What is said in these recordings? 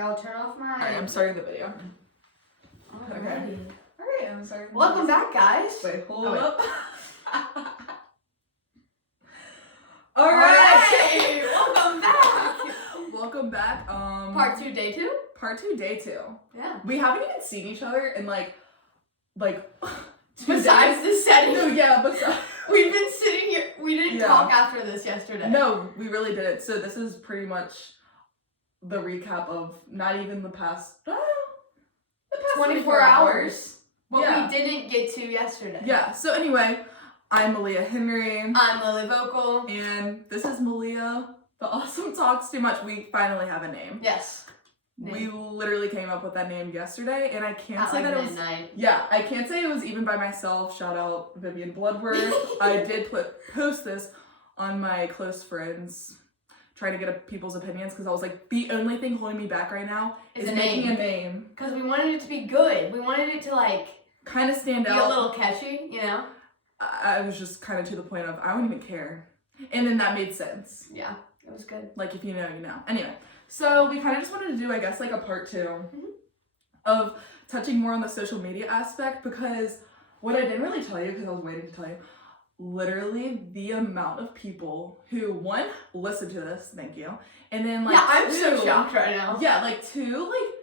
I'll turn off my... Alright, I'm starting the video. Alrighty. Okay. Alright, I'm starting. Welcome back, guys. Wait, hold Oh, wait. up. Alright! Welcome back. Welcome back. Part 2, day 2? Part 2, day 2. Yeah. We haven't even seen each other in like 2 Besides days. the setting. No, yeah, besides. We've been sitting here. We didn't Yeah. talk after this yesterday. No, we really didn't. So this is pretty much the recap of not even the past 24 hours. What Yeah. we didn't get to yesterday. Yeah, so anyway, I'm Malia Henry. I'm Lily Vocal. And this is Malia, the Awesome Talks Too Much. We finally have a name. Yes. We literally came up with that name yesterday, and I can't At say like that it was... midnight. Yeah, I can't say it was even by myself. Shout out Vivian Bloodworth. I did post this on my close friends, trying to get people's opinions, because I was like, the only thing holding me back right now Is is a making name. a name. Because we wanted it to be good. We wanted it to like Kind of stand be out. a little catchy, you know? I was just kind of to the point of, I don't even care. And then that made sense. Yeah, it was good. Like, if you know, you know. Anyway, so we kind of just wanted to do, I guess, like a part 2 of touching more on the social media aspect, because what I didn't really tell you, because I was waiting to tell you, literally the amount of people who, one, listen to this, thank you, and then like, Yeah, I'm so two- shocked right now. Yeah, like 2, like,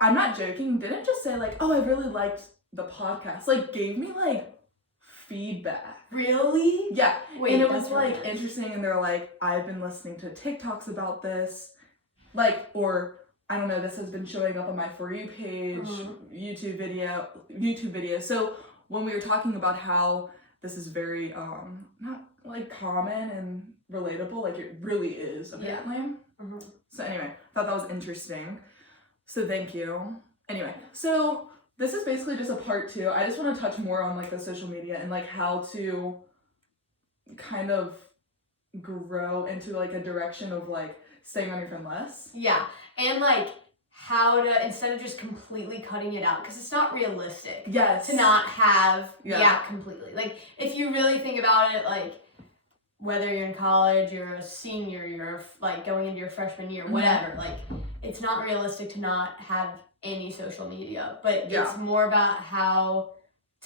I'm not joking, didn't just say like, oh, I really liked the podcast, like gave me like feedback. Really? Yeah, Wait, and it that's was like really nice. interesting, and they're like, I've been listening to TikToks about this, like, or I don't know, this has been showing up on my For You page, YouTube video. So when we were talking about how this is very not like common and relatable, like it really is apparently. So anyway, thought that was interesting. So thank you. Anyway, so this is basically just a part 2. I just want to touch more on like the social media and like how to kind of grow into like a direction of like staying on your phone less. Yeah, and like how to, instead of just completely cutting it out, because it's not realistic Yes. to not have the Yeah. app completely. Like, if you really think about it, like, whether you're in college, you're a senior, you're like going into your freshman year, whatever, like, it's not realistic to not have any social media, but Yeah. it's more about how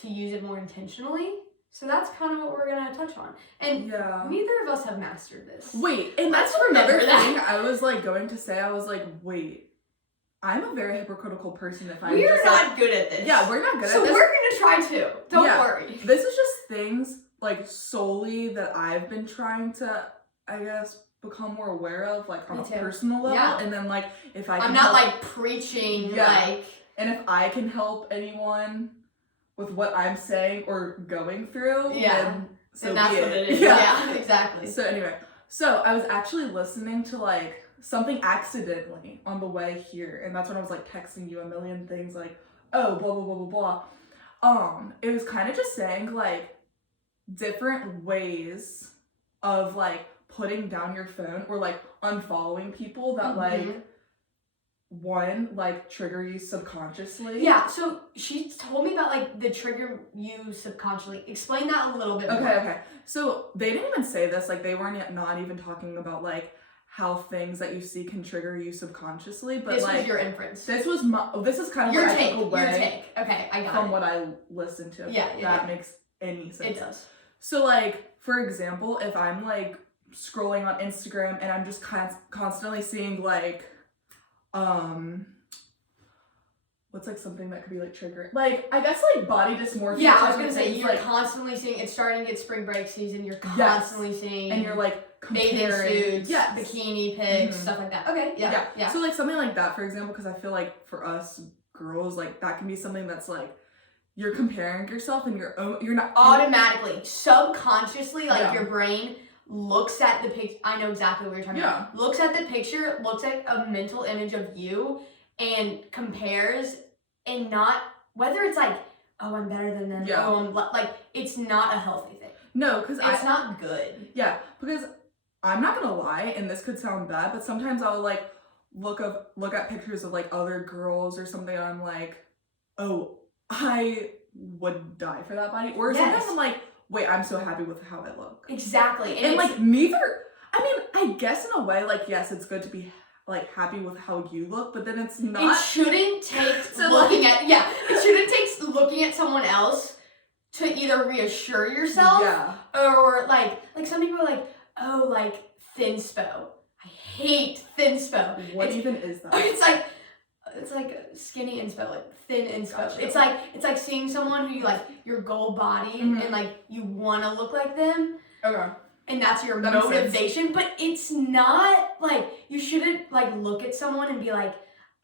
to use it more intentionally. So that's kind of what we're gonna touch on. And Yeah. neither of us have mastered this. Wait, and Let's that's another remember that. thing I was like going to say. I was like, wait, I'm a very hypocritical person if I'm We're just not like, good at this. yeah, we're not good So at this. we're gonna try too. Don't Yeah. worry. This is just things like solely that I've been trying to, I guess, become more aware of, like on Me a too. personal level. Yeah. And then like if I can I'm not help, like preaching, Yeah. like, and if I can help anyone with what I'm saying or going through, Yeah. then so and that's be what it is. Yeah. Yeah, exactly. So anyway, so I was actually listening to like something accidentally on the way here, and that's when I was like texting you a million things like, oh, blah blah blah blah blah. It was kind of just saying like different ways of like putting down your phone or like unfollowing people that like one like trigger you subconsciously. Yeah, so she told me about like the trigger you subconsciously. Explain that a little bit more. Okay. So they didn't even say this, like they weren't not even talking about like how things that you see can trigger you subconsciously, but This like was your inference. this is kind of Your what I take. took away Your take. Okay, I got from it. what I listened to. Yeah, If yeah, that makes any sense. It does. So like for example, if I'm like scrolling on Instagram and I'm just constantly seeing like what's like something that could be like triggering, like I guess like body dysmorphia. Yeah, I type was of gonna say things, you're like, constantly seeing it's starting to get spring break season. You're Yes. constantly seeing and you're like bathing comparing. suits, Yes. bikini pics, Mhm. stuff like that. Okay, yeah. So like something like that, for example, because I feel like for us girls, like that can be something that's like you're comparing yourself and you're not Automatically, subconsciously, like Yeah. your brain looks at the picture. I know exactly what you're talking Yeah. about. Looks at the picture, looks at a mental image of you, and compares, and not whether it's like, oh, I'm better than them. Yeah. Oh, like it's not a healthy thing. No, because It's not good. Yeah, because I'm not gonna lie, and this could sound bad, but sometimes I'll like look at pictures of like other girls or something, and I'm like, oh, I would die for that body. Or sometimes Yes. I'm like, wait, I'm so happy with how I look. Exactly. And it's- like neither, I mean, I guess in a way, like yes, it's good to be like happy with how you look, but then it's It not. shouldn't take So, looking at it shouldn't take looking at someone else to either reassure yourself Yeah. or like some people are like, oh, like thinspo. I hate thinspo. What It's- even is that? It's like skinny inspo, like thin inspo. Gotcha. It's like seeing someone who you like your goal body Mhm. and like you want to look like them. Okay. And that's your That makes sense. motivation, but it's not like you shouldn't like look at someone and be like,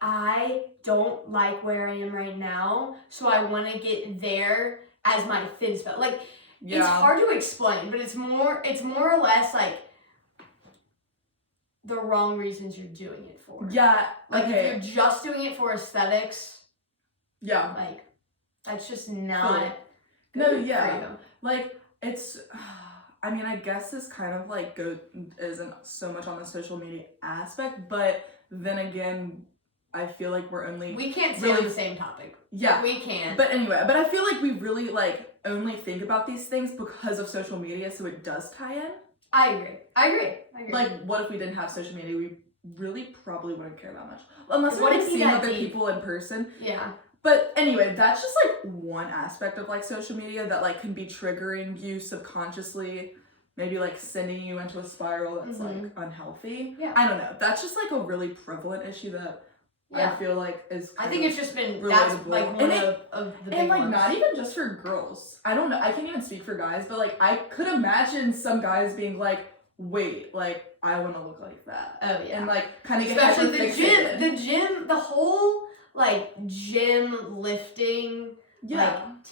I don't like where I am right now, so I want to get there as my thin spot. Like Yeah. it's hard to explain, but it's more or less like the wrong reasons you're doing it for. Yeah. Like Okay. if you're just doing it for aesthetics, Yeah. like that's just not No, good yeah. for you. Like it's I mean, I guess this kind of like isn't so much on the social media aspect, but then again, I feel like we're only We can't stay on really- the same topic. yeah. We can't. But anyway, but I feel like we really like only think about these things because of social media, so it does tie in. I agree. Like, what if we didn't have social media? We really probably wouldn't care that much, unless we Wouldn't like be seeing that other deep. people in person. Yeah. But anyway, that's just like one aspect of like social media that like can be triggering you subconsciously, maybe like sending you into a spiral that's like unhealthy. Yeah. I don't know. That's just like a really prevalent issue that Yeah. I feel like is. I think it's just been relatable. that's like one And of the big and like ones. not even just for girls. I don't know. I can't even speak for guys, but like I could imagine some guys being like, "Wait, like I want to look like that," Oh yeah. and like kind of get Especially hyperfixated. the gym, the whole like gym lifting. Yeah,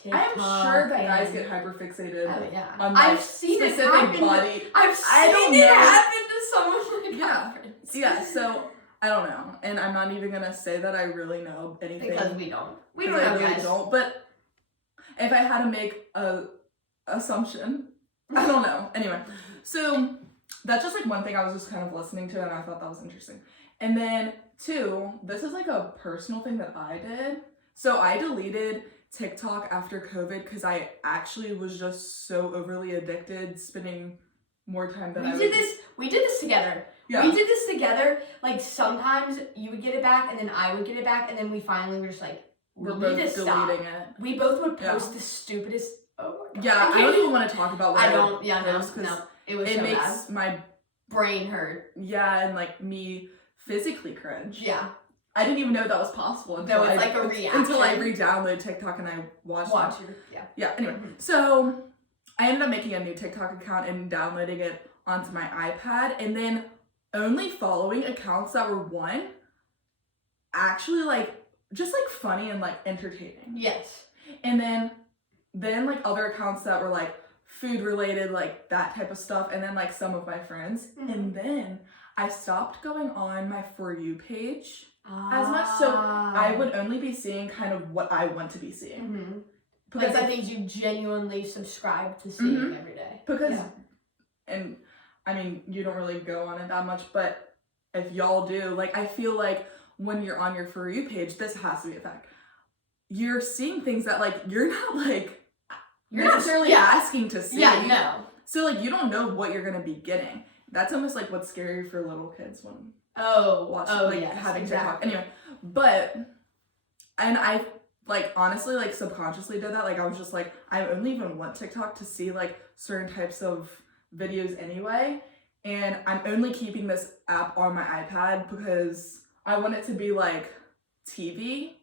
Like, I am TikTok sure that guys and- get hyperfixated Oh yeah. on my I've seen it specific happen. body. I've I don't seen it know. happen to someone like Yeah. friends. Yeah, so I don't know, and I'm not even gonna say that I really know anything Because we don't. We don't because I know, really guys. don't. But if I had to make a assumption, I don't know. Anyway, so that's just like one thing I was just kind of listening to, and I thought that was interesting. And then two, this is like a personal thing that I did. So I deleted TikTok after COVID because I actually was just so overly addicted, spending more time than I We would. did this together. Yeah. We did this together. Like sometimes you would get it back and then I would get it back and then we finally were just like, we We're need both to stop. deleting it. We both would Yeah. post the stupidest. Oh my god. Yeah, I don't even want to talk about what I don't. Yeah, no, post 'cause no. It was it so makes bad. my Brain hurt. and like me physically cringe. Yeah. I didn't even know that was possible until No, it's I like a until I reaction. re-downloaded TikTok and I watched Watch it. your. Yeah. Yeah. Anyway, Mhm. so I ended up making a new TikTok account and downloading it onto my iPad, and then only following accounts that were one actually like just like funny and like entertaining. Yes. And then like other accounts that were like food related, like that type of stuff, and then like some of my friends. Mhm. And then I stopped going on my For You page as much, so I would only be seeing kind of what I want to be seeing. Mm-hmm. Because Like the things you genuinely subscribe to seeing Mhm. every day. because Yeah. and I mean, you don't really go on it that much, but if y'all do, like I feel like when you're on your For You page, this has to be a fact. You're seeing things that like you're not like You're not- necessarily yeah. asking to see. Yeah. No. So like you don't know what you're gonna be getting. That's almost like what's scary for little kids when Oh. watching Oh like yes. having Exactly. TikTok. Anyway, but and I like honestly like subconsciously did that. Like I was just like I only even want TikTok to see like certain types of videos anyway. And I'm only keeping this app on my iPad because I want it to be like TV.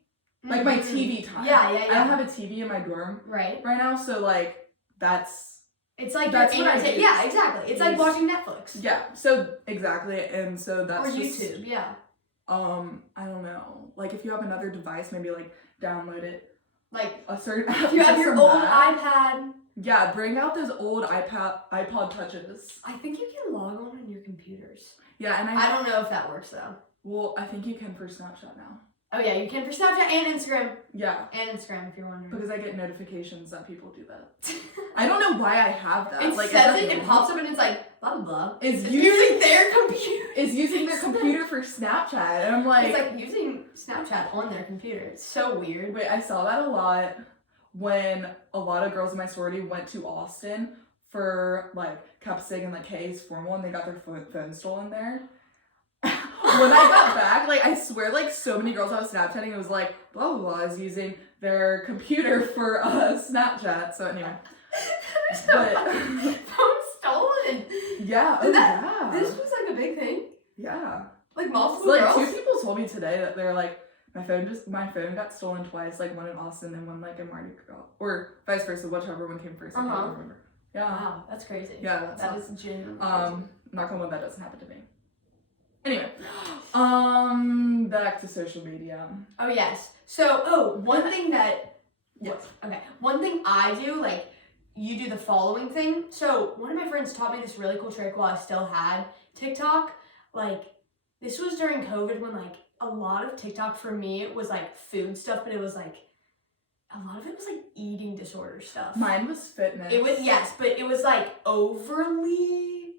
Like my Mhm. TV time. Yeah. Yeah. I Yeah. don't have a TV in my dorm Right. right now, so like that's It's like That's you're what I entertain- do. Yeah. Exactly. It's like Is- watching Netflix. yeah. So exactly, and so that's Or just, YouTube. Yeah. I don't know. Like if you have another device, maybe like download it Like a certain app. if you have your from old that. iPad. Yeah, bring out those old iPod touches. I think you can log on your computers. Yeah, and I don't know if that works though. well, I think you can for Snapchat now. Oh yeah, you can for Snapchat and Instagram. Yeah, And Instagram if you're wondering. because I get notifications that people do that. I don't know why I have that. It like, is says that it, it normal? pops up and it's like blah blah blah. Is It's using using their computer. is using their computer for Snapchat, and I'm like, It's like using Snapchat on their computer. It's so weird. wait, I saw that a lot when a lot of girls in my sorority went to Austin for like Cap Sig and like K's formal, and they got their phone stolen there. when I got back, like, I swear, like, so many girls I was Snapchatting, it was like, blah, blah, blah, is using their computer for Snapchat. So, anyway. There's no phone stolen. Yeah. Oh, yeah. This was, like, a big thing. Yeah. Like, multiple Like, girls. 2 people told me today that they're like, my phone got stolen twice, like, one in Austin and one, like, in Mardi Gras. Or vice versa, whichever one came first. I can't remember. Yeah. Wow, that's crazy. Yeah, that is genuinely knock on wood, that doesn't happen to me. Anyway, back to social media. Oh, yes. So, one thing that... Yes. Okay. One thing I do, like, you do the following thing. So, one of my friends taught me this really cool trick while I still had TikTok. Like, this was during COVID when, like, a lot of TikTok for me was, like, food stuff, but it was, like, a lot of it was, like, eating disorder stuff. Mine was fitness. It was, yes, but it was, like, overly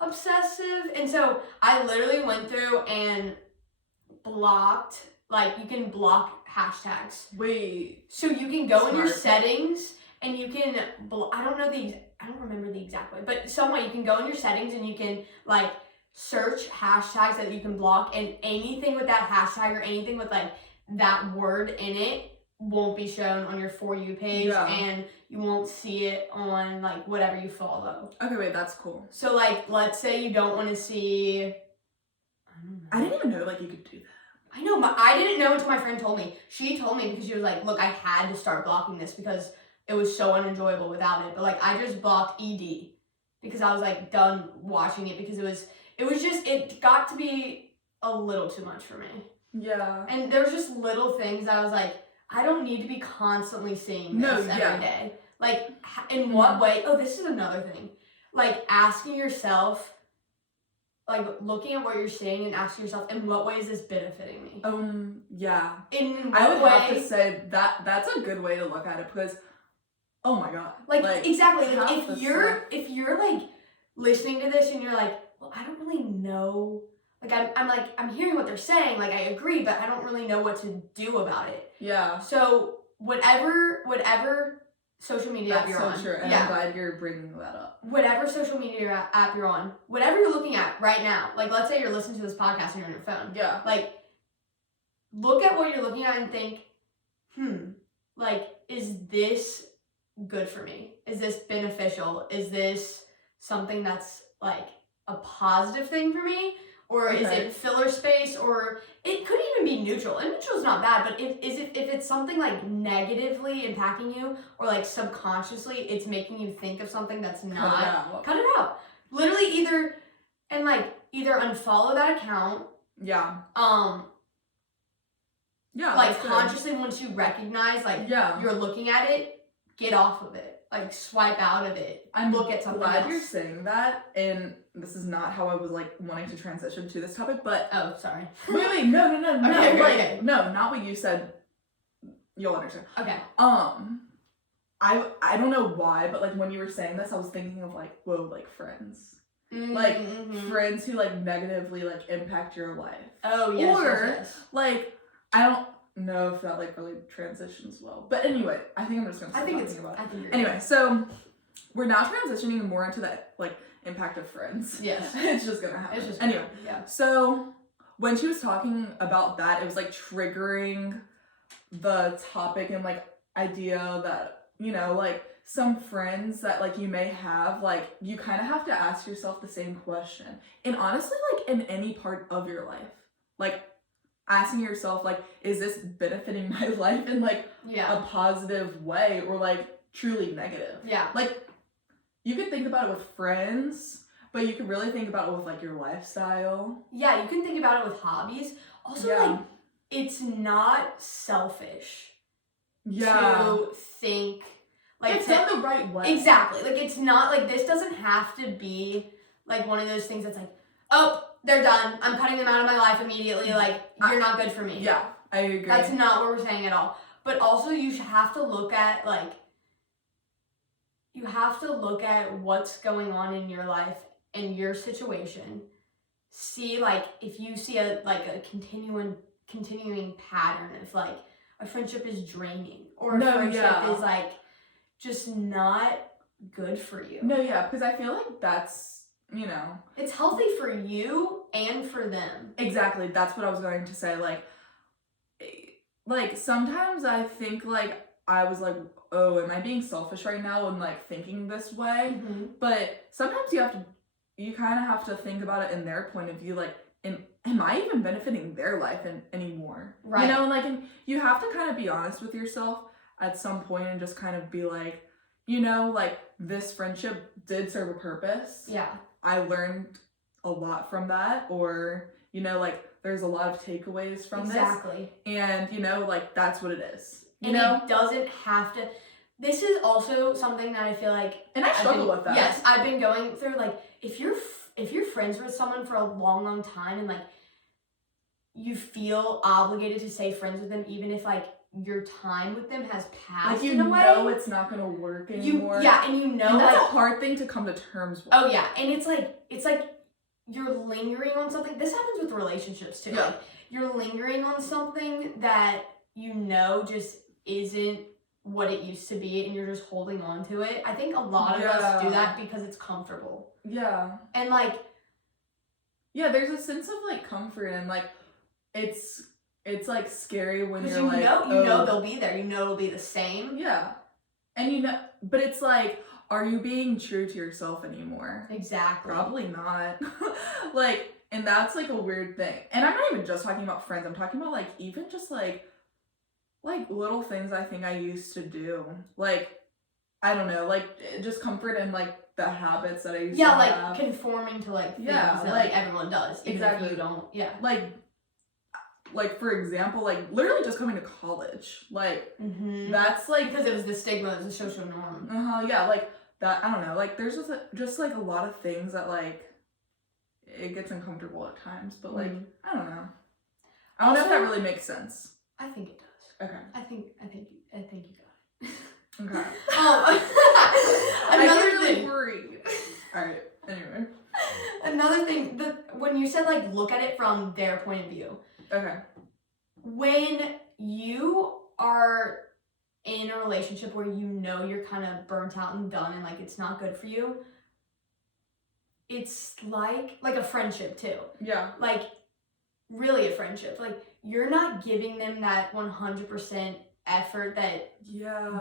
obsessive. And so I literally went through and blocked, like, you can block hashtags. Wait. So you can go in your Smart. settings and you can, I don't remember the exact way, but some way you can go in your settings and you can, like, search hashtags that you can block, and anything with that hashtag or anything with, like, that word in it won't be shown on your For You page, and you won't see it on, like, whatever you follow. Okay, wait, that's cool. So, like, let's say you don't want to see, I don't know. I didn't even know, like, you could do that. I know, but I didn't know until my friend told me. She told me because she was like, look, I had to start blocking this because it was so unenjoyable without it. But, like, I just blocked ED because I was, like, done watching it because it got to be a little too much for me. Yeah. And there was just little things that I was like, I don't need to be constantly seeing this every day. Like, in what way? Oh, this is another thing. Like, asking yourself, like, looking at what you're seeing and asking yourself, in what way is this benefiting me? Yeah. In I what would way? have to say that's a good way to look at it because, oh my god. Like exactly. Like, half if you're like listening to this and you're like, well, I don't really know. Like, I'm hearing what they're saying. Like, I agree, but I don't really know what to do about it. Yeah. So whatever social media app you're on. That's so true, and I'm glad you're bringing that up. Whatever social media app you're on, whatever you're looking at right now, like, let's say you're listening to this podcast and you're on your phone. Yeah. Like, look at what you're looking at and think, like, is this good for me? Is this beneficial? Is this something that's, like, a positive thing for me? Or is it filler space? Or it could even be neutral. And neutral is not bad, but if it's something, like, negatively impacting you, or, like, subconsciously it's making you think of something that's not, cut it out. Literally either unfollow that account. Yeah. Yeah. Like, consciously, once you recognize, like, you're looking at it, get off of it. Like, swipe out of it. I'm look at something glad else. You're saying that, and this is not how I was, like, wanting to transition to this topic, but... Oh, sorry. Wait, no. Okay. No, not what you said. You'll understand. Okay. I don't know why, but, like, when you were saying this, I was thinking of, like, like, friends. Like, friends who, like, negatively, like, impact your life. Oh, yes, or, yes. like, I don't know if that, like, really transitions well. But anyway, I think I'm just gonna start talking about it. Anyway, so we're now transitioning more into that, like, impact of friends. Yes. It's just gonna happen. It's just anyway. Yeah. So when she was talking about that, it was, like, triggering the topic and, like, idea that, you know, like, some friends that, like, you may have, like, you kind of have to ask yourself the same question. And honestly, like, in any part of your life, like, asking yourself, like, is this benefiting my life in, like, a positive way, or, like, truly negative? Yeah. Like, you could think about it with friends, but you could really think about it with, like, your lifestyle. Yeah, you can think about it with hobbies. Also, like, it's not selfish to think, like, it's done the right way. Exactly. Like, it's not, like, this doesn't have to be, like, one of those things that's like, oh, they're done. I'm cutting them out of my life immediately. Like, you're not good for me. Yeah, I agree. That's not what we're saying at all. But also, you have to look at, like, what's going on in your life and your situation. See, like, if you see a continuing pattern of, like, a friendship is draining, or a friendship is, like, just not good for you. No, yeah, because I feel like that's, you know, it's healthy for you, and for them. Exactly. That's what I was going to say. Like sometimes I think like I was like, oh, am I being selfish right now and like thinking this way? Mm-hmm. But sometimes you kind of have to think about it in their point of view. Like, am I even benefiting their life anymore? Right. You know, like, and you have to kind of be honest with yourself at some point and just kind of be like, you know, like this friendship did serve a purpose. Yeah. I learned a lot from that, or, you know, like there's a lot of takeaways from Exactly. this. And, you know, like that's what it is. You And know? it doesn't have to. This is also something that I feel like. And I struggle with that. Yes, I've been going through, like, if you're friends with someone for a long, long time and, like, you feel obligated to stay friends with them even if, like, your time with them has passed Like, you in a way. know it's not going to work anymore. And you know, and that's like, a hard thing to come to terms with. oh, yeah. And it's like you're lingering on something. This happens with relationships, too. Yeah. Like, you're lingering on something that you know just isn't what it used to be, and you're just holding on to it. I think a lot of us do that because it's comfortable. Yeah. And, like... Yeah, there's a sense of, like, comfort, and, like, it's like, scary when you're, like... Because you know they'll be there. You know it'll be the same. Yeah. And, you know... But it's, like, are you being true to yourself anymore? Exactly. Probably not. Like, and that's, like, a weird thing. And I'm not even just talking about friends. I'm talking about, like, even just, like little things I think I used to do. Like, I don't know, like, just comfort in, like, the habits that I used to have. Yeah, like, conforming to, like, things that, like, everyone does. Even exactly. if you don't, yeah. Like, for example, like, literally just coming to college. Like, that's, like... Because it was the stigma, it was the social norm. Yeah, like, that, I don't know, like, there's just like, a lot of things that, like, it gets uncomfortable at times, but, like, I don't know. I don't know if that really makes sense. I think it does. Okay. I think you got it. Okay. Another thing. Worried. All right. Anyway. Another thing, when you said, like, look at it from their point of view. Okay. When you are in a relationship where you know you're kind of burnt out and done and, like, it's not good for you, it's like a friendship too. Yeah. Like, really a friendship. Like, you're not giving them that 100% effort that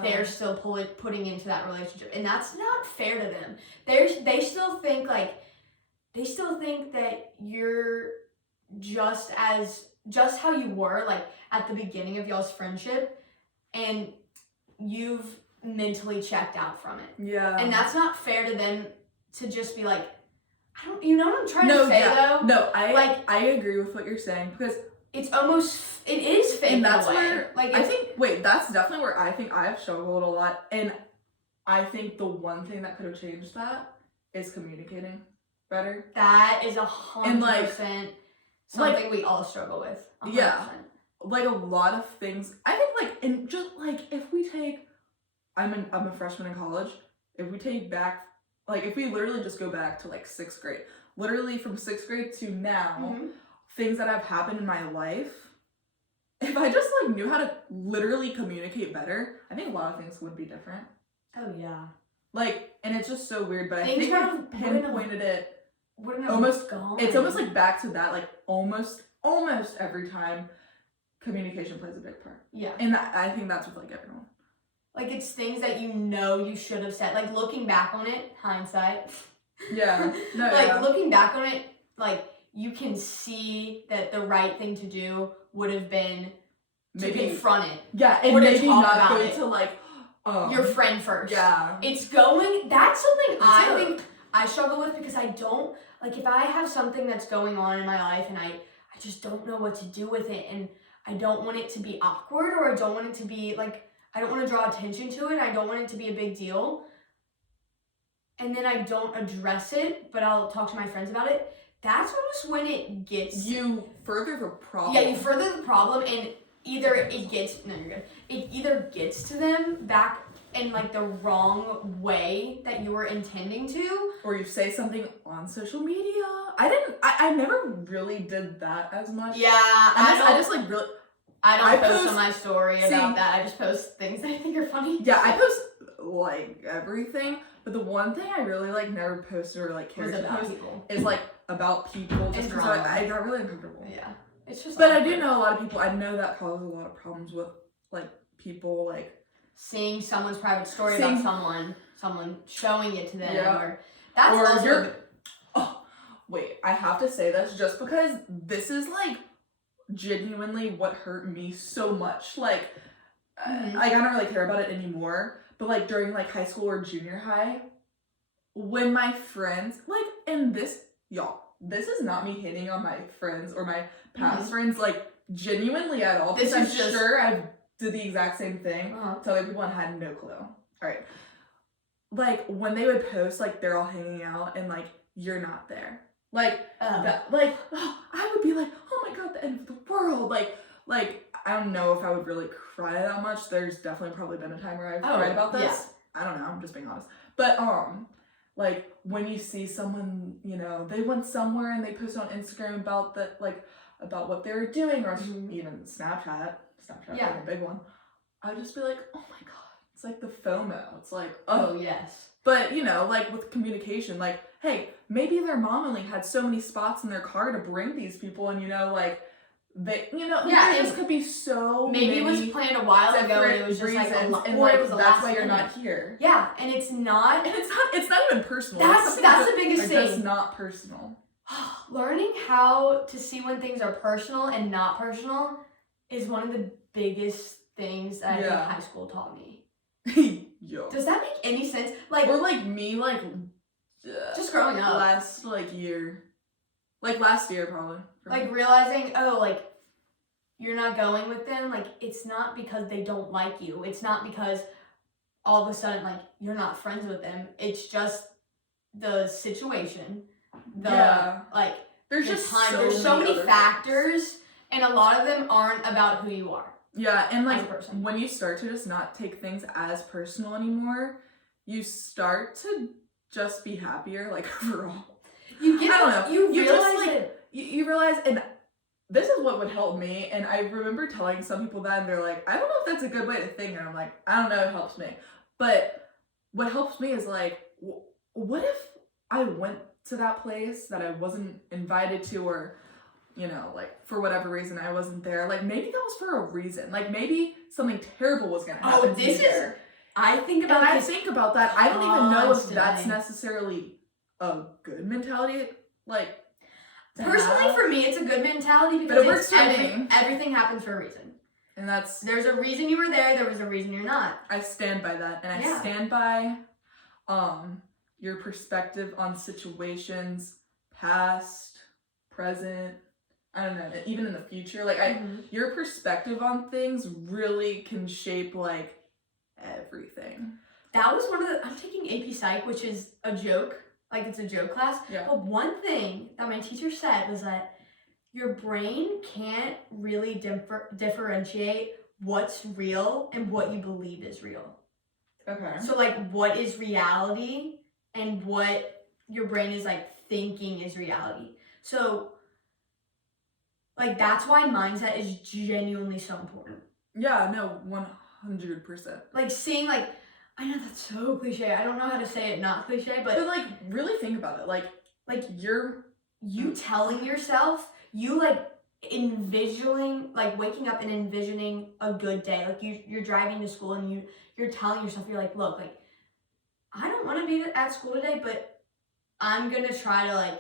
they're still putting into that relationship, and that's not fair to them. They still think that you're just how you were, like, at the beginning of y'all's friendship, and you've mentally checked out from it. Yeah. And that's not fair to them to just be like, you know what I'm trying to say, though? No, I agree with what you're saying, because it is fake, and that's in a way. Where, like, that's definitely where I think I've struggled a lot, and I think the one thing that could have changed that is communicating better. That is 100% something we all struggle with. 100%. Yeah. Like, a lot of things, I think, like, and just, like, if we take, I'm a freshman in college, if we take back, like, if we literally just go back to, like, 6th grade, literally from 6th grade to now, things that have happened in my life, if I just, like, knew how to literally communicate better, I think a lot of things would be different. Oh, yeah. Like, and it's just so weird, but I think I've pinpointed it almost gone. It's almost, like, back to that, like, almost every time communication plays a big part. Yeah. And I think that's with, like, everyone. Like, it's things that you know you should have said. Like, looking back on it, hindsight. Yeah. No, like, looking back on it, like, you can see that the right thing to do would have been to confront it. Yeah, and maybe not go to, like, your friend first. Yeah. That's something I think I struggle with, because I don't, like, if I have something that's going on in my life and I just don't know what to do with it, and I don't want it to be awkward, or I don't want it to be, like, I don't want to draw attention to it, I don't want it to be a big deal, and then I don't address it, but I'll talk to my friends about it, that's almost when it gets... You further the problem. Yeah, you further the problem, and either it gets... No, you're good. It either gets to them back in, like, the wrong way that you were intending to. Or you say something on social media. I never really did that as much. Yeah, I just like, really... I don't post on my story about that. I just post things that I think are funny. Yeah, I post like everything. But the one thing I really like never posted or like cared Was to about post people. is like about people, just And because drama. I got really uncomfortable. Yeah. It's just But I awkward. do know a lot of people. I know that causes a lot of problems with like people like seeing someone's private story Seeing- about someone showing it to them, Yeah. or that's Or also you're- Oh, wait, I have to say this just because this is like genuinely what hurt me so much. Like, Mhm. I don't really care about it anymore, but like during like high school or junior high, when my friends, like, and this, y'all, this is not me hating on my friends or my past friends, like, genuinely at all. This Because is I'm just- sure I did the exact same thing Uh-huh. to other people and had no clue. Alright. Like, when they would post, like, they're all hanging out and, like, you're not there. Like, that, like, I would be like, oh my god, the end of the world. Like, I don't know if I would really cry that much. There's definitely probably been a time where I've cried about this. yeah. I don't know, I'm just being honest. But, like, when you see someone, you know, they went somewhere and they post on Instagram about that, like, about what they were doing, or Mhm. even Snapchat Yeah. being a big one, I'd just be like, oh my god, it's like the FOMO. It's like, Oh yes. But, you know, like, with communication, like, hey, maybe their mom only had so many spots in their car to bring these people, and, you know, like, they, you know, Yeah, there and just could be so Maybe it many was planned a while ago and it was just like a reasons, lo- and, or like, it was a that's last why you're minute. not here. Yeah, and it's not And it's not even personal. That's- It's something that's that the biggest are thing. just not personal. learning how to see when things are personal and not personal is one of the biggest things that I think Yeah. high school taught me. Yo. Does that make any sense? Like, Or like me, like just growing up. last like year, like last year probably. for Like me. realizing, oh, like you're not going with them, like it's not because they don't like you. It's not because all of a sudden like you're not friends with them. It's just the situation. The Yeah. like there's the just time. so There's so many other factors things. and a lot of them aren't about who you are Yeah, and as like a person. when you start to just not take things as personal anymore, you start to just be happier, like overall. You get I don't know. you You just, realize like, it. You realize, and this is what would help me, and I remember telling some people that, and they're like, I don't know if that's a good way to think, and I'm like, I don't know, it helps me. But what helps me is like, what if I went to that place that I wasn't invited to, or, you know, like, for whatever reason I wasn't there, like, maybe that was for a reason, like, maybe something terrible was gonna happen to me this is- there. I think And about I this think about that, I don't even know if that's constantly. necessarily a good mentality, like, to personally have. for me it's a good mentality But because it works it's for me. everything happens for a reason. And that's, There's a reason you were there was a reason you're not. I stand by that, and I Yeah. stand by your perspective on situations, past, present, I don't know, even in the future, like your perspective on things really can shape like everything. That was one of the I'm taking AP Psych, which is a joke, like it's a joke class. Yeah. But one thing that my teacher said was that your brain can't really differentiate what's real and what you believe is real. Okay. So like what is reality and what your brain is like thinking is reality. So like that's why mindset is genuinely so important. Yeah, no, 100%. Like seeing like I know that's so cliche. I don't know how to say it not cliche, But but like really think about it. Like you're you telling yourself, you like envisioning, like waking up and envisioning a good day. Like you're driving to school and you're telling yourself, you're like, look, like I don't want to be at school today, but I'm gonna try to like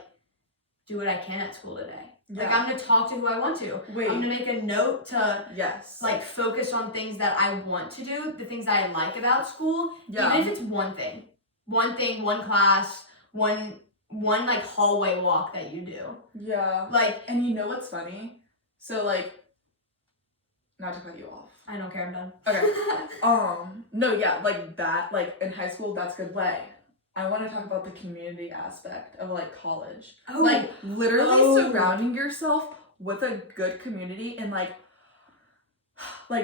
do what I can at school today. Like I'm gonna talk to who I want to. Wait. I'm gonna make a note to Yes. like focus on things that I want to do, the things that I like about school. Yeah. Even if it's one thing, one class, one like hallway walk that you do. Yeah. Like And you know what's funny? So like, not to cut you off. I don't care, I'm done. Okay. No, yeah, like that, like in high school, that's good way. I want to talk about the community aspect of like college. Oh. Like literally Oh. surrounding yourself with a good community and like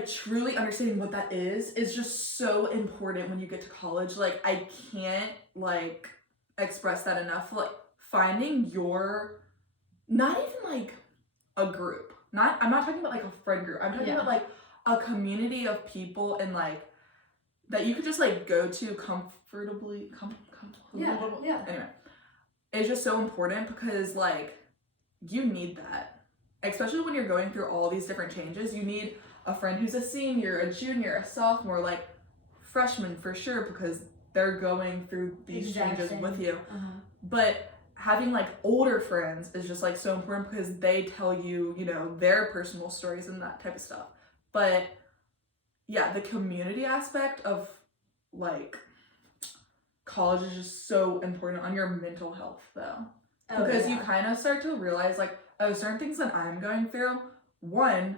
truly understanding what that is just so important when you get to college. Like I can't like express that enough. Like finding your, not even like a group. I'm not talking about like a friend group. I'm talking Yeah. about like a community of people and like that you could just like go to comfortably. Yeah. Anyway, it's just so important because like you need that, especially when you're going through all these different changes. You need a friend who's a senior, a junior, a sophomore, like freshman for sure, because they're going through these changes with you. But having like older friends is just like so important because they tell you, you know, their personal stories and that type of stuff. But yeah, the community aspect of like college is just so important on your mental health though. Because you kind of start to realize like, oh, certain things that I'm going through, one,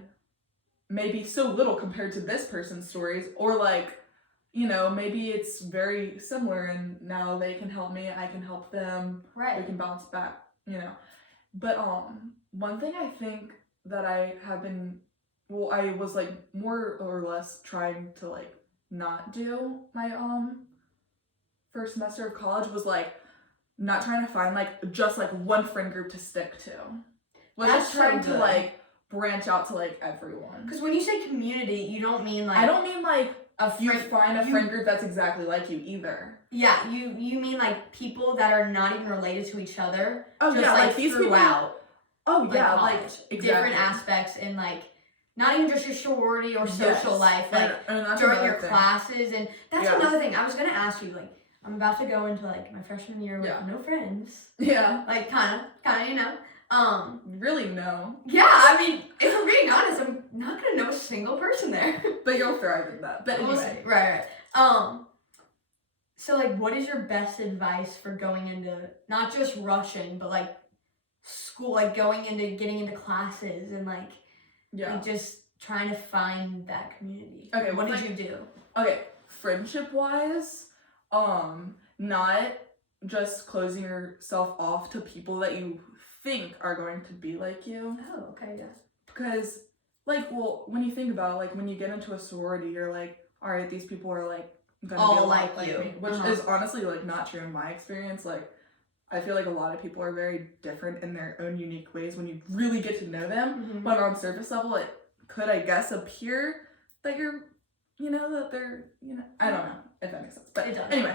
maybe so little compared to this person's stories, or like, you know, maybe it's very similar and now they can help me, I can help them, right, we can bounce back, you know. But one thing I think that I have been, well, I was like more or less trying to like not do my first semester of college was like not trying to find like just like one friend group to stick to. Was That's just trying so to like branch out to like everyone. Because when you say community, you don't mean like I don't mean like you friend, find a friend group that's exactly like you either. Yeah, you mean like people that are not even related to each other. Oh just yeah, like these throughout. People. Oh yeah, college. like exactly. Different aspects in like not even just your sorority or social life, like and during your thing. Classes, and that's another thing. I was gonna ask you, like, I'm about to go into like my freshman year with no friends. Yeah. Like kind of, you know. Really no. Yeah, I mean, if we're being honest, I'm not gonna know a single person there. But you'll thrive in that. But anyway. Right. So like, what is your best advice for going into not just rushing, but like school, like going into getting into classes and like, like just trying to find that community? Okay, what did you do? Okay, friendship wise, not just closing yourself off to people that you think are going to be like you. Oh, okay, yeah. Because, like, well, when you think about it, like, when you get into a sorority, you're like, all right, these people are, like, gonna be a lot like me. Which is honestly, like, not true in my experience. Like, I feel like a lot of people are very different in their own unique ways when you really get to know them. But on surface level, it could, I guess, appear that you're, you know, that they're, you know, I don't know if that makes sense. But it does. Anyway,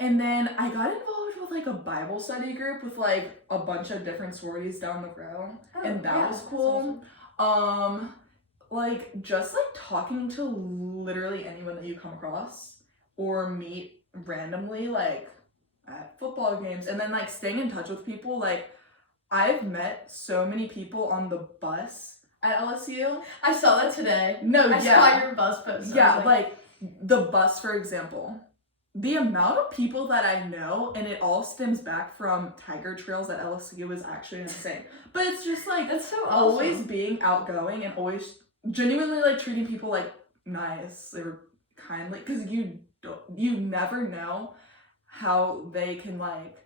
and then I got involved with like a Bible study group with like a bunch of different sororities down the road, and that was cool. Awesome. Like just like talking to literally anyone that you come across or meet randomly, like at football games, and then like staying in touch with people. Like I've met so many people on the bus at LSU. I saw that today. I saw your bus post. Yeah, like the bus, for example. The amount of people that I know, and it all stems back from Tiger Trails at LSU, is actually insane. But it's just like, that's so awesome. Always being outgoing and always genuinely like treating people like nice or kindly, because you never know how they can like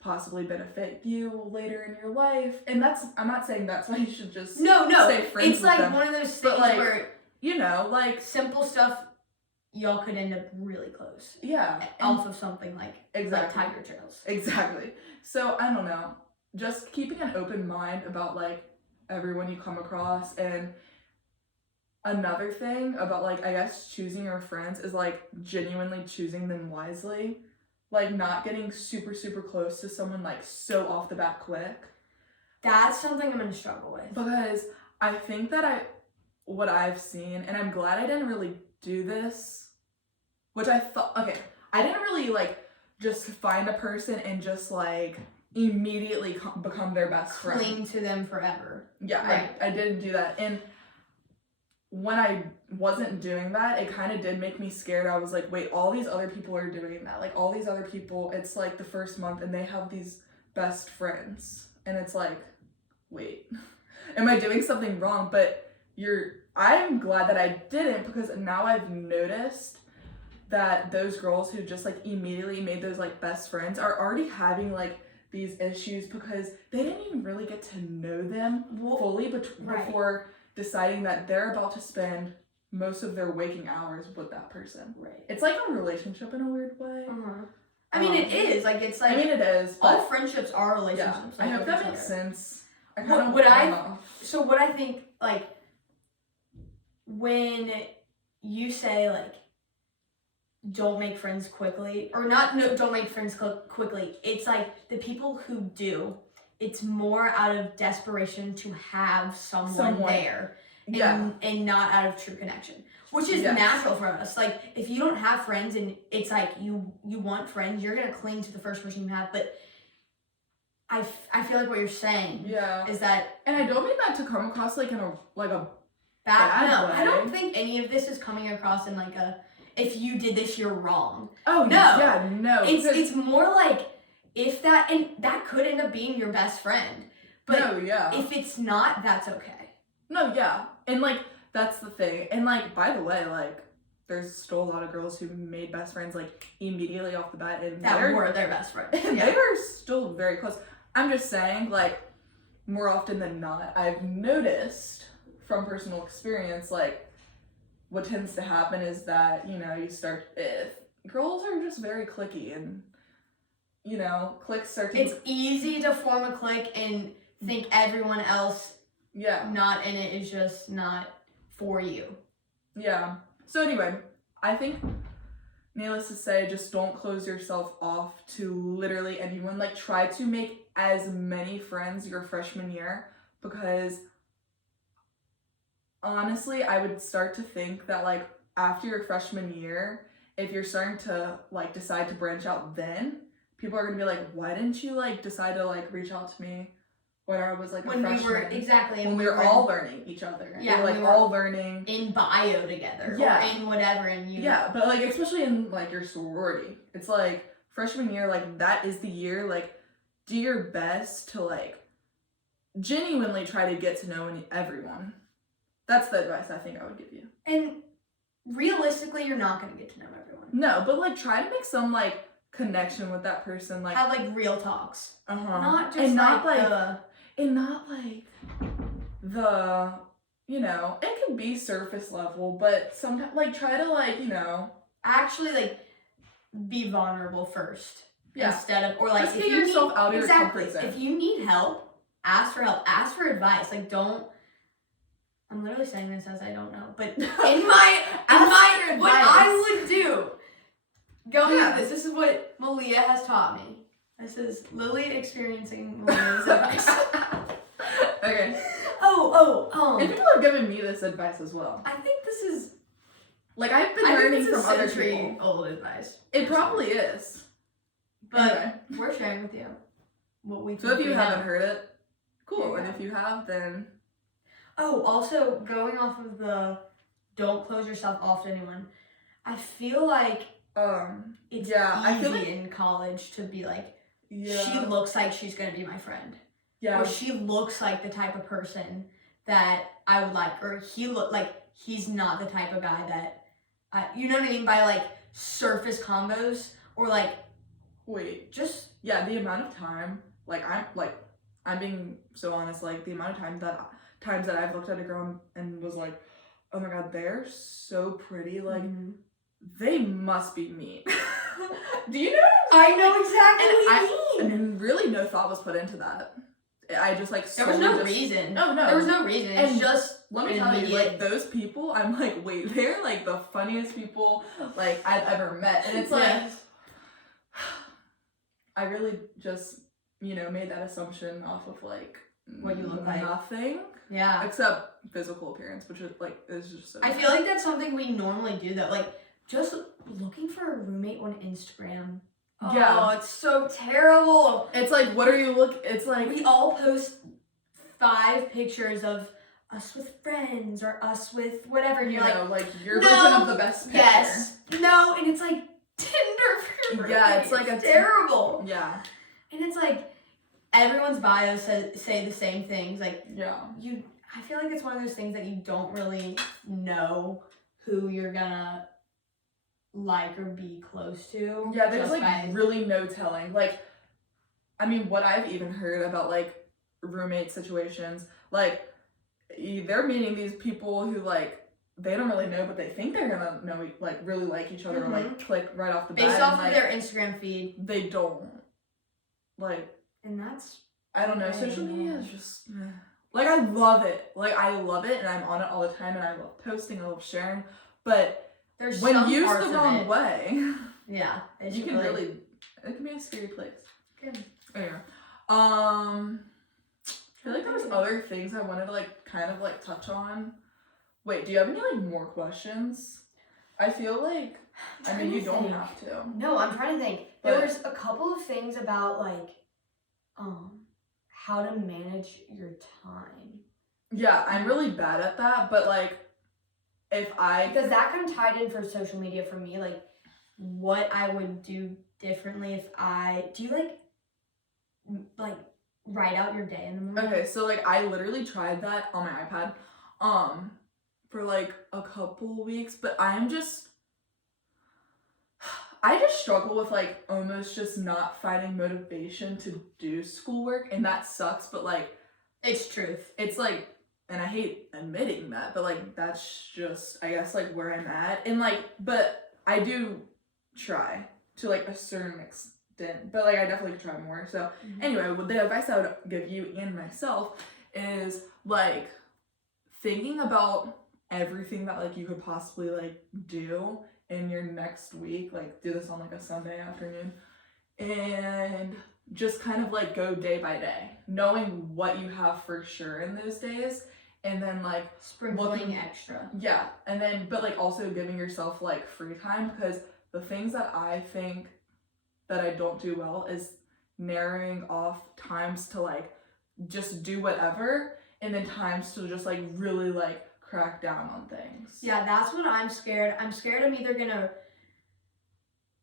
possibly benefit you later in your life. And I'm not saying that's why you should just stay friends it's with like them. One of those things like, where, you know, like simple stuff, y'all could end up really close. Yeah. Off of something like exactly. Tiger Trails. Exactly. So I don't know. Just keeping an open mind about like everyone you come across. And another thing about like, I guess, choosing your friends is like genuinely choosing them wisely. Like not getting super, super close to someone like so off the bat quick. That's something I'm gonna struggle with. Because I think that what I've seen, and I'm glad I didn't really do this, which I thought, okay, I didn't really like just find a person and just like immediately become their best friend. Cling to them forever. Yeah, right. I didn't do that. And when I wasn't doing that, it kind of did make me scared. I was like, wait, all these other people are doing that. Like all these other people, it's like the first month and they have these best friends. And it's like, wait, am I doing something wrong? But I'm glad that I didn't, because now I've noticed that those girls who just like immediately made those like best friends are already having like these issues because they didn't even really get to know them fully before deciding that they're about to spend most of their waking hours with that person. Right. It's like a relationship in a weird way. I mean, it is. Like, it's like... I mean, it is. All friendships are relationships. Yeah, like, I hope that makes sense. So what I think, like, when you say like don't make friends quickly, or not, no, don't make friends quickly. It's like the people who do, it's more out of desperation to have someone there, and not out of true connection, which is natural for us. Like if you don't have friends and it's like you want friends, you're gonna cling to the first person you have. But I feel like what you're saying is that, and I don't mean that to come across like in a bad no way. I don't think any of this is coming across in like a, if you did this you're wrong. Oh no. Yeah, no. It's more like, if that, and that could end up being your best friend, but if it's not, that's okay. No, yeah. And like that's the thing. And like, by the way, like there's still a lot of girls who made best friends like immediately off the bat, and that were their best friends. And they were still very close. I'm just saying, like, more often than not, I've noticed from personal experience, like, what tends to happen is that, you know, girls are just very cliquey, and, you know, cliques start to... It's easy to form a clique and think everyone else not in it is just not for you. Yeah. So anyway, I think, needless to say, just don't close yourself off to literally anyone. Like, try to make as many friends your freshman year, because honestly, I would start to think that, like, after your freshman year, if you're starting to, like, decide to branch out then, people are gonna be like, why didn't you, like, decide to, like, reach out to me when I was, like, a freshman? When we were all learning each other. Yeah. We're, like, all learning. In bio together. Yeah. Or in whatever, and you... Yeah, but, like, especially in, like, your sorority. It's, like, freshman year, like, that is the year, like, do your best to, like, genuinely try to get to know everyone. That's the advice I think I would give you. And realistically, you're not going to get to know everyone. No, but, like, try to make some, like, connection with that person. Like, have, like, real talks. Not just, and not like the, you know, it can be surface level, but sometimes, like, try to, like, you know... Actually, like, be vulnerable first. Yeah. Instead of, or like, just get yourself out of your comfort zone. If you need help, ask for help. Ask for advice. Like, don't. I'm literally saying this as I don't know, but what I would do going into this is what Malia has taught me. This is Lily experiencing Malia's advice. Okay. And people have given me this advice as well. I think this is, like, I've been learning from other people. Old advice. It probably is. But anyway, we're sharing with you what we think. So if you haven't heard it, cool. And if you have, then... Oh, also, going off of the don't close yourself off to anyone, I feel like it's easy I feel like, in college to be like, she looks like she's going to be my friend. Yeah. Or she looks like the type of person that I would like. Or he's not the type of guy that, you know what I mean? By, like, surface combos, or, like, wait, just... Yeah, the amount of time, I'm being so honest, like, the amount of times that I've looked at a girl and was like, oh my god, they're so pretty, like, they must be me. Do you know what I'm saying? I know exactly what you mean. And really no thought was put into that. I just, like, there was no reason. No. There was no reason. It's just, let me tell you, like, those people, I'm like, wait, they're, like, the funniest people, like, I've ever met. And it's like, I really just, you know, made that assumption off of, like, what you look like. Nothing. Yeah. Except physical appearance, which is, like, is just so... I feel like that's something we normally do, though. Like, just looking for a roommate on Instagram. Oh, it's so terrible. It's like, what are you it's like... We all post 5 pictures of us with friends or us with whatever, and you're like your version of the best picture. Yes. No, and it's like Tinder for roommates. Yeah, it's like terrible. Yeah. And it's like, everyone's bios say the same things. Like, I feel like it's one of those things that you don't really know who you're gonna like or be close to. Yeah, there's really no telling. Like, I mean, what I've even heard about, like, roommate situations, like, they're meeting these people who, like, they don't really know, but they think they're gonna know, like, really like each other, or, like, click right off the bat. Based off of their Instagram feed. They don't. Like... And that's... I don't know, social media is just... Like, I love it. Like, I love it, and I'm on it all the time, and I love posting, I love sharing, But There's when some used parts the of wrong it. way, Yeah. you can really, it can be a scary place. Good. Anyway, I feel like there was other things I wanted to like kind of like touch on. Wait, do you have any like more questions? I feel like, I mean, you don't have to. No, I'm trying to think. But- There was a couple of things about like, how to manage your time. Yeah, I'm really bad at that, but like, Because that kind of tied in for social media for me, like, what I would do differently if do you like write out your day in the morning? Okay, so like I literally tried that on my iPad for like a couple weeks, but I just struggle with like almost just not finding motivation to do schoolwork, and that sucks, but like It's truth. it's like, and I hate admitting that, but like that's just I guess like where I'm at, and like but I do try to like a certain extent, but like I definitely could try more. So anyway, the advice I would give you and myself is like thinking about everything that like you could possibly like do in your next week, like do this on like a Sunday afternoon, and just kind of like go day by day, knowing what you have for sure in those days, and then like Sprinkling extra. yeah, and then but like also giving yourself like free time, because the things that I think that I don't do well is narrowing off times to like just do whatever, and then times to just like really like crack down on things. Yeah, that's what I'm scared. I'm scared I'm either gonna.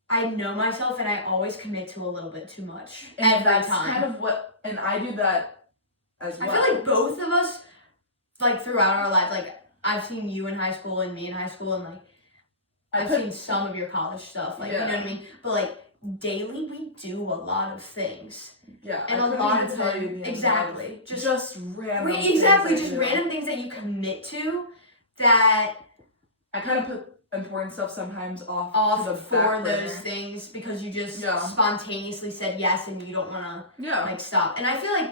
I know myself, and I always commit to a little bit too much And every that's time. kind of what, and I do that as well. I feel like both of us, like throughout our lives, like I've seen you in high school and me in high school, and like I've seen some of your college stuff, like you know what I mean. But like daily, we do a lot of things. Yeah, And I a couldn't lot even of tell you them, the exactly. amount of- Just random. exactly, things I just do. random things that you commit to that I kind of put important stuff sometimes off to the for back burner. those things because you just Yeah. spontaneously said yes and you don't want to Yeah. like stop. And I feel like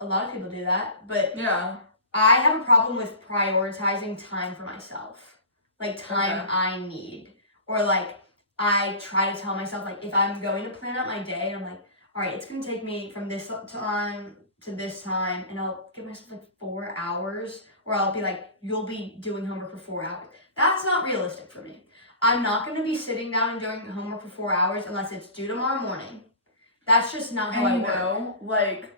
a lot of people do that, but Yeah. I have a problem with prioritizing time for myself, like time Okay. I need, or like I try to tell myself like if I'm going to plan out my day and I'm like, all right, it's gonna take me from this time to this time, and I'll give myself like 4 hours, or I'll be like, you'll be doing homework for 4 hours. That's not realistic for me. I'm not gonna be sitting down and doing homework for 4 hours unless it's due tomorrow morning. That's just not how I And work. you know, like,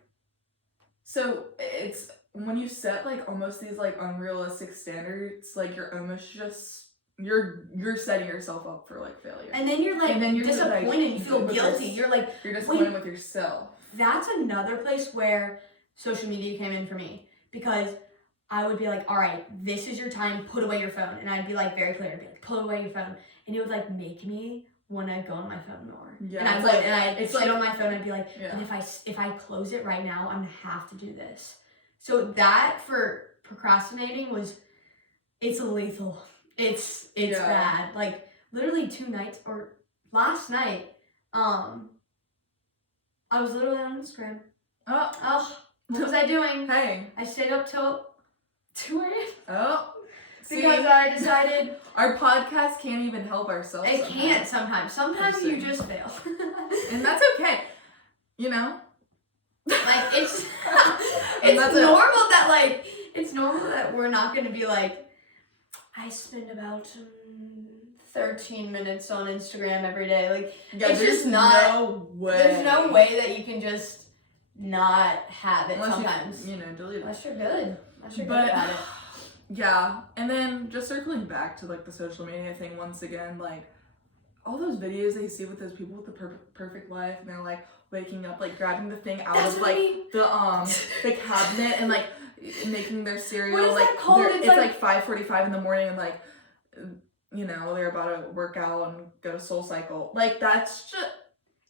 so it's when you set like almost these like unrealistic standards, like you're almost just you're setting yourself up for like failure. And then you're like And then you're just, like, disappointed, you feel with guilty. this- You're like, You're disappointed with yourself. that's another place where social media came in for me, because I would be like, all right, this is your time, put away your phone. And I'd be like very clear, I'd be like, put away your phone. And it would like make me want to go on my phone more. Yeah, And I it's would, like- and I'd it's sit like- on my phone, I'd be like, Yeah. and if I close it right now, I'm gonna have to do this. So that for procrastinating it's lethal. It's Yeah. bad. Like literally 2 nights, or last night, I was literally on Instagram. Oh, What was I doing? hey. I stayed up till 2 a.m. Oh. because See, I decided our podcast can't even help ourselves. it sometimes. can't sometimes. Sometimes you Interesting. just fail. And that's okay. You know? Like it's And that's it. normal that like it's normal that we're not gonna be like, I spend about 13 minutes on Instagram every day. Like Yeah, It's there's just not- no way. there's no way that you can just not have it Unless sometimes. you delete it. Unless you're good. Unless you're good But at it. yeah, and then just circling back to like the social media thing once again, like all those videos they see with those people with the perfect life, and they're like waking up, like grabbing the thing out That's of what like the cabinet and like making their cereal. What is like that called? they're- It's it's like- like 5:45 in the morning, and like you know they're about to work out and go to Soul Cycle. Like that's just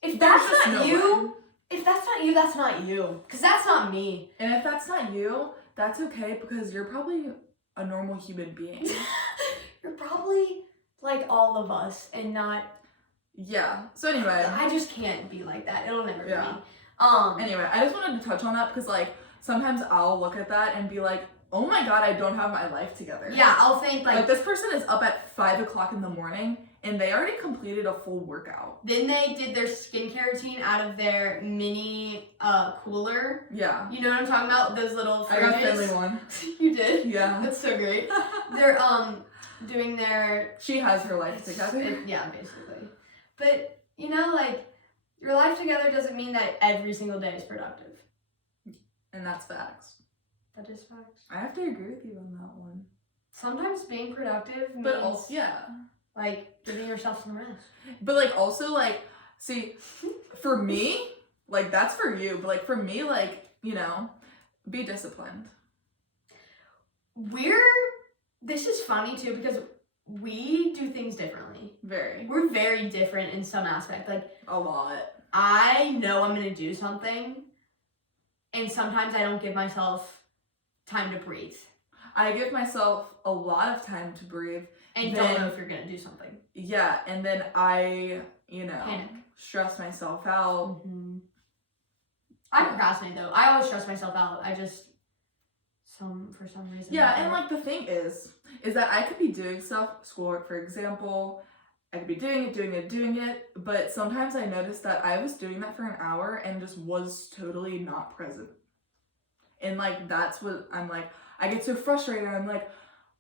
If there's that's just not no you, way. if that's not you, that's not you. Because that's not me. And if that's not you, that's okay, because you're probably a normal human being. You're probably like all of us and not. Yeah. So anyway. I just can't be like that. It'll never Yeah. be me. Anyway, I just wanted to touch on that because like sometimes I'll look at that and be like, oh my god, I don't have my life together. Yeah, I'll think Like this person is up at 5 o'clock in the morning and they already completed a full workout. Then they did their skincare routine out of their mini cooler. Yeah. You know what I'm talking about? Those little fridges. I got Finley one. You did? Yeah. That's so great. They're doing their She has her life together. yeah, basically. But you know, like your life together doesn't mean that every single day is productive. And that's facts. That is facts. I have to agree with you on that one. Sometimes being productive means But also, yeah. like giving yourself some rest. But like also like, see, for me, like that's for you, but like for me, like, you know, be disciplined. This is funny too because we do things differently. Very. We're very different in some aspect. Like A lot. I know I'm gonna do something, and sometimes I don't give myself time to breathe. I give myself a lot of time to breathe. And Then- don't know if you're gonna do something. Yeah, and then I, you know, Panic. stress myself out. Mm-hmm. I procrastinate though. I always stress myself out. I just for some reason. Yeah, and like the thing is that I could be doing stuff, schoolwork for example, I could be doing it, but sometimes I noticed that I was doing that for an hour and just was totally not present. And like that's what I'm like, I get so frustrated, I'm like,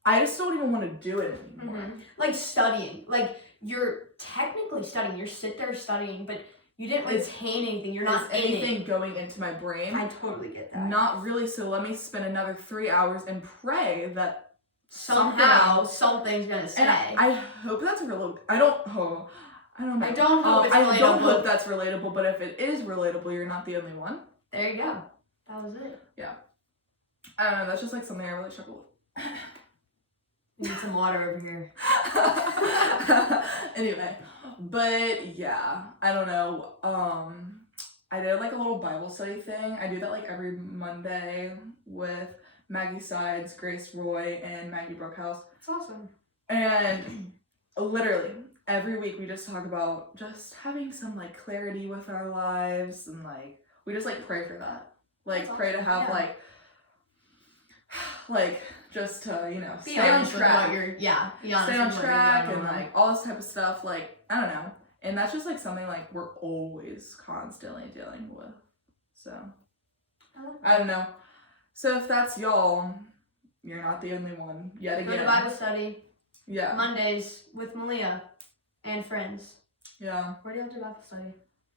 I just don't even want to do it anymore. Mm-hmm. Like studying. Like you're technically studying. You're sit there studying, but you didn't retain anything. You're not Is in anything it. going into my brain? I totally get that. Not really, so let me spend another 3 hours and pray that Somehow something's gonna stay. and I hope that's relatable. I don't know. I don't hope it's I relatable. don't hope that's relatable, but if it is relatable, you're not the only one. There you go. That was it. I don't know, that's just like something I really struggle with. We need some water over here. Anyway, but yeah, I don't know. I did like a little Bible study thing. I do that like every Monday with Maggie Sides, Grace Roy, and Maggie Brookhouse. It's awesome. And literally every week we just talk about just having some like clarity with our lives, and like we just like pray for that. Like That's pray to awesome. have Yeah. like just to, you know, Be stay on honest with track. what you're, yeah, be honest Stay on with what you're track going and on. like all this type of stuff. Like, I don't know. And that's just like something like we're always constantly dealing with. So I don't know. So if that's y'all, you're not the only one. Yet again. Go to Bible study Yeah. Mondays with Malia and friends. Yeah. Where do y'all do Bible study?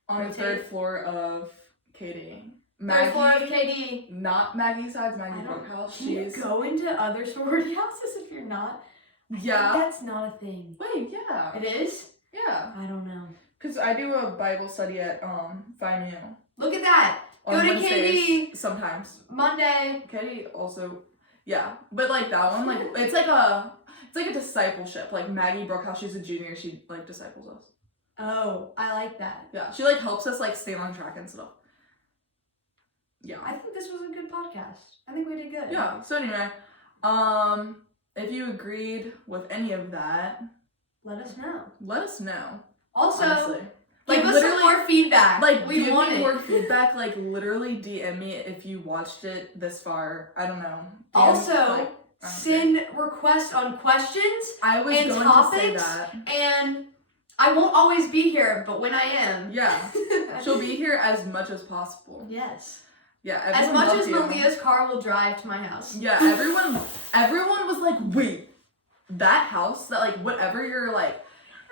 On the Rotate. third floor of KD. Third floor of KD. Not Maggie Sides, I Maggie don't- Brookhouse. Can you She's go into other sorority houses if you're not? yeah. That's not a thing. Wait, yeah. It is? Yeah. I don't know. Cause I do a Bible study at Phi Mu. Look at that. On Go to Wednesdays, KD. sometimes. Monday. KD also, yeah, but like that one, like it's like a discipleship. Like Maggie Brookhouse, she's a junior. She like disciples us. Oh, I like that. Yeah, she like helps us like stay on track and stuff. Yeah. I think this was a good podcast. I think we did good. Yeah. So anyway, if you agreed with any of that, Let us know. let us know. Also, Honestly. give us some literally- more feedback. Like, we give want me it. more feedback. Like, literally DM me if you watched it this far. I don't know. Also, like, I don't care. Send requests on questions, I was and going topics. to say that. and I won't always be here, but when I am, Yeah, she'll be here as much as possible. Yes. Yeah, As everyone much loved as you. Malia's car will drive to my house. Yeah, everyone was like, wait, that house, that like whatever you're like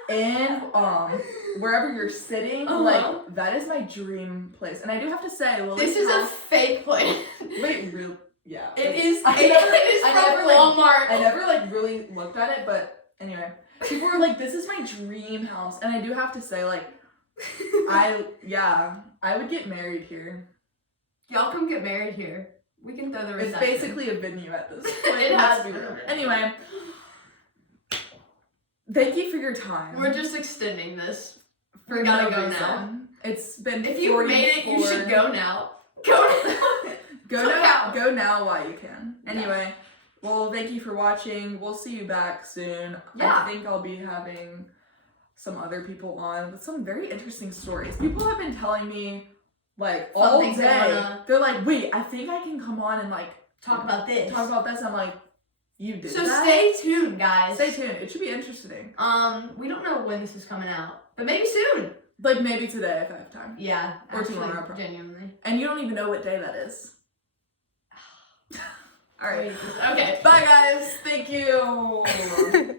in, wherever you're sitting, Uh-huh. like that is my dream place. And I do have to say, Lily's This is a house, fake place. wait, real, yeah. It is. I It never- is I from never, like- Walmart. I never like really looked at it, but anyway, people were like, this is my dream house. And I do have to say, like, I would get married here. Y'all come get married here. We can throw the It's reception. basically a venue at this point. It let's has be been real. a venue. Anyway, thank you for your time. We're just extending this. for we gotta no go reason. now. It's been If you made it, you 44 should go now. Go now. Go Look now. out. Go now while you can. Yeah. Anyway, well, thank you for watching. We'll see you back soon. Yeah. I think I'll be having some other people on with some very interesting stories. People have been telling me like Fun all things they day. wanna- They're like, wait, I think I can come on and like talk about this. I'm like, you did So that? stay tuned, guys. Stay tuned. It should be interesting. We don't know when this is coming out, but maybe soon. Like maybe today if I have time. Yeah, Or actually, tomorrow, probably. genuinely. And you don't even know what day that is. All right. Okay. Bye, guys. Thank you.